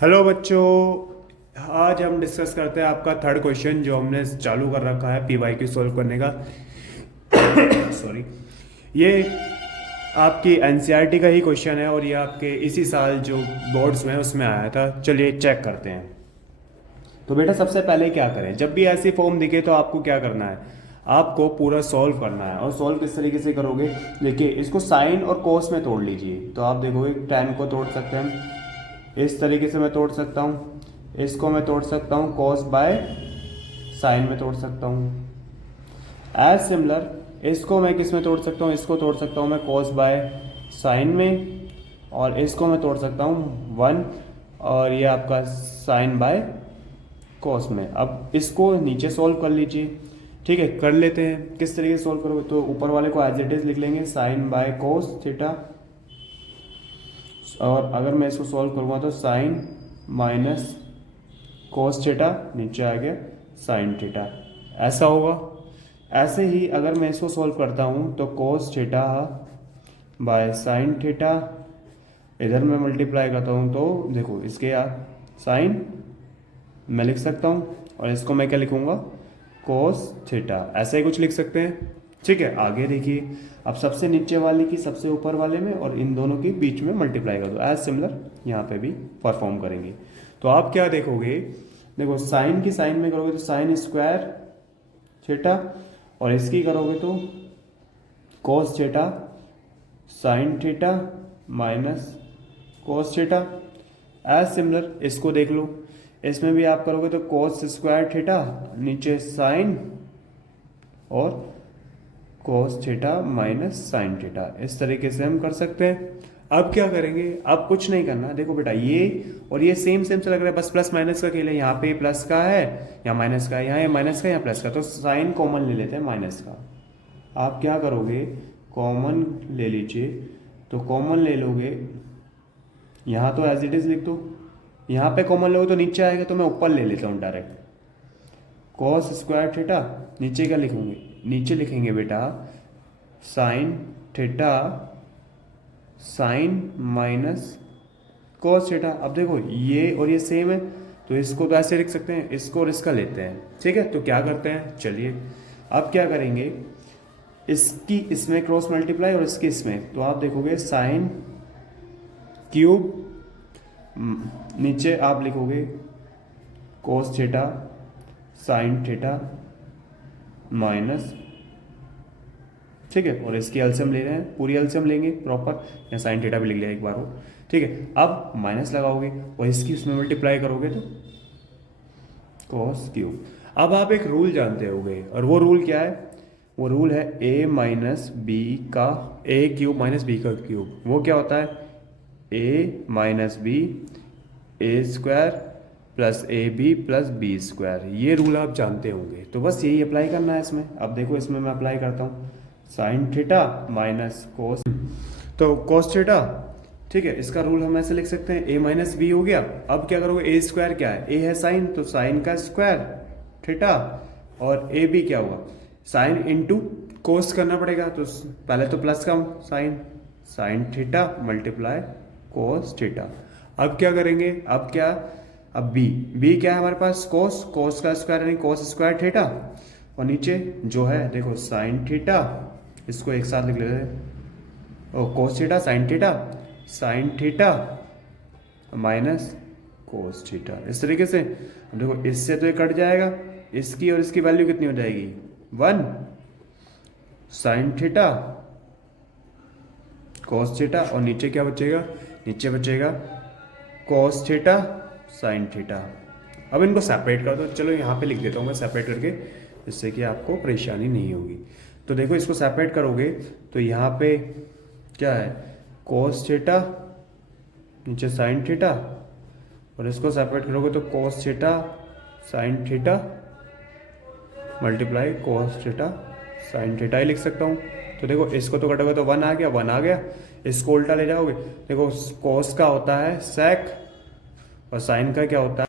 Hello बच्चों, आज हम डिस्कस करते हैं आपका थर्ड क्वेश्चन जो हमने चालू कर रखा है पीवाईक्यू सॉल्व करने का। सॉरी, ये आपकी एनसीईआरटी का ही क्वेश्चन है और ये आपके इसी साल जो बोर्ड्स में उसमें आया था। चलिए चेक करते हैं। तो बेटा सबसे पहले क्या करें, जब भी ऐसी फॉर्म दिखे तो आपको क्या करना है, आपको पूरा सॉल्व करना है। और सॉल्व किस तरीके से करोगे, देखिए इसको साइन और कोस में तोड़ लीजिए। तो आप देखोगे tan को तोड़ सकते हैं, इस तरीके से मैं तोड़ सकता हूँ, इसको मैं तोड़ सकता हूँ कॉस बाय साइन में तोड़ सकता हूँ। एज सिमिलर इसको मैं किस में तोड़ सकता हूँ, इसको तोड़ सकता हूँ मैं कॉस बाय साइन में, और इसको मैं तोड़ सकता हूँ 1 और ये आपका साइन बाय कॉस में। अब इसको नीचे सॉल्व कर लीजिए। ठीक है, कर लेते हैं। किस तरीके से सॉल्व करोगे, तो ऊपर वाले को एज इट इज लिख लेंगे साइन बाय कोस थीटा, और अगर मैं इसको सॉल्व करूँगा तो साइन माइनस कोस थीटा, नीचे आ गया साइन थीटा, ऐसा होगा। ऐसे ही अगर मैं इसको सॉल्व करता हूँ तो cos theta by sine theta, इधर मैं मल्टीप्लाई करता हूँ तो देखो इसके यार साइन मैं लिख सकता हूँ, और इसको मैं क्या लिखूँगा, कोस थीटा, ऐसा ही कुछ लिख सकते हैं। ठीक है, आगे देखिए। अब सबसे नीचे वाले की सबसे ऊपर वाले में और इन दोनों के बीच में मल्टीप्लाई कर दो। एज सिमिलर यहाँ पे भी परफॉर्म करेंगे। तो आप क्या देखोगे, देखो साइन की साइन में करोगे तो साइन स्क्वायर थीटा, और इसकी करोगे तो cos theta sine theta minus cos theta. As similar इसको देख लो, इसमें भी आप करोगे तो कोस स्क्वायर थीटा, नीचे साइन और cos theta minus sine theta, इस तरीके से हम कर सकते हैं। अब क्या करेंगे, अब कुछ नहीं करना। देखो बेटा ये और ये सेम सेम से लग रहा है, बस प्लस माइनस का खेल है। यहाँ पे प्लस का है, यहाँ माइनस का है, यहाँ ये माइनस का, यहाँ प्लस का, तो साइन कॉमन ले लेते हैं माइनस का। आप क्या करोगे, कॉमन ले लीजिए। तो कॉमन ले लोगे, यहाँ तो एज इट इज लिख दो, यहाँ पे कॉमन लोगे तो नीचे आएगा, तो मैं ऊपर ले लेता हूँ डायरेक्ट कॉस स्क्वायर थीटा। नीचे क्या लिखूंगे, नीचे लिखेंगे बेटा sine theta sine minus cos theta. अब देखो ये और ये सेम है, तो इसको तो ऐसे लिख सकते हैं, इसको और इसका लेते हैं। ठीक है, तो क्या करते हैं, चलिए अब क्या करेंगे, इसकी इसमें क्रॉस मल्टीप्लाई और इसकी इसमें, तो आप देखोगे साइन क्यूब, नीचे आप लिखोगे कोस थीटा साइन थीटा माइनस, ठीक है, और इसकी एलसीएम ले रहे हैं, पूरी एलसीएम लेंगे प्रॉपर, या साइन थीटा भी लिख लिया एक बार वो। ठीक है, अब माइनस लगाओगे और इसकी उसमें मल्टीप्लाई करोगे तो कॉस क्यूब। अब आप एक रूल जानते होगे, और वो रूल क्या है, वो रूल है ए माइनस बी का ए क्यूब माइनस बी का क्यूब। वो क्या होता है, A minus B A square plus A B plus B square. ये रूल आप जानते होंगे, तो बस यही अप्लाई करना है इसमें। अब देखो इसमें मैं अप्लाई करता हूँ साइन थीटा माइनस कोस, तो कोस थीटा, ठीक है, इसका रूल हम ऐसे लिख सकते हैं, ए माइनस बी हो गया। अब क्या करोगे, ए स्क्वायर क्या है, ए है साइन, तो साइन का स्क्वायर थीटा, और ए बी क्या हुआ, साइन इंटू कोस करना पड़ेगा, तो पहले तो प्लस का sign, sine theta multiply cos theta. अब क्या करेंगे, अब क्या, अब बी क्या है हमारे पास, कोस, कोस का स्क्वायर यानी कोस स्क्वायर थीटा, और नीचे जो है देखो साइन थीटा, इसको एक साथ लिख लेते हैं, ओ cos theta sine theta minus cos theta, इस तरीके से। अब देखो इससे तो ये कट जाएगा, इसकी और इसकी वैल्यू कितनी हो जाएगी, 1 साइन थीटा कोस थीटा, और नीचे क्या बचेगा, नीचे बचेगा कोस थीटा साइन थीटा। अब इनको सेपरेट कर दो, चलो यहाँ पे लिख देता हूँ मैं सेपरेट करके, जिससे कि आपको परेशानी नहीं होगी। तो देखो इसको सेपरेट करोगे तो यहाँ पे क्या है, कोस थीटा नीचे साइन थीटा, और इसको सेपरेट करोगे तो cos theta sine theta multiply cos theta sine theta ही लिख सकता हूँ। तो देखो इसको तो कटोगे तो 1 आ गया, 1 आ गया, इसको उल्टा ले जाओगे, देखो कोस का होता है सेक और साइन का क्या होता है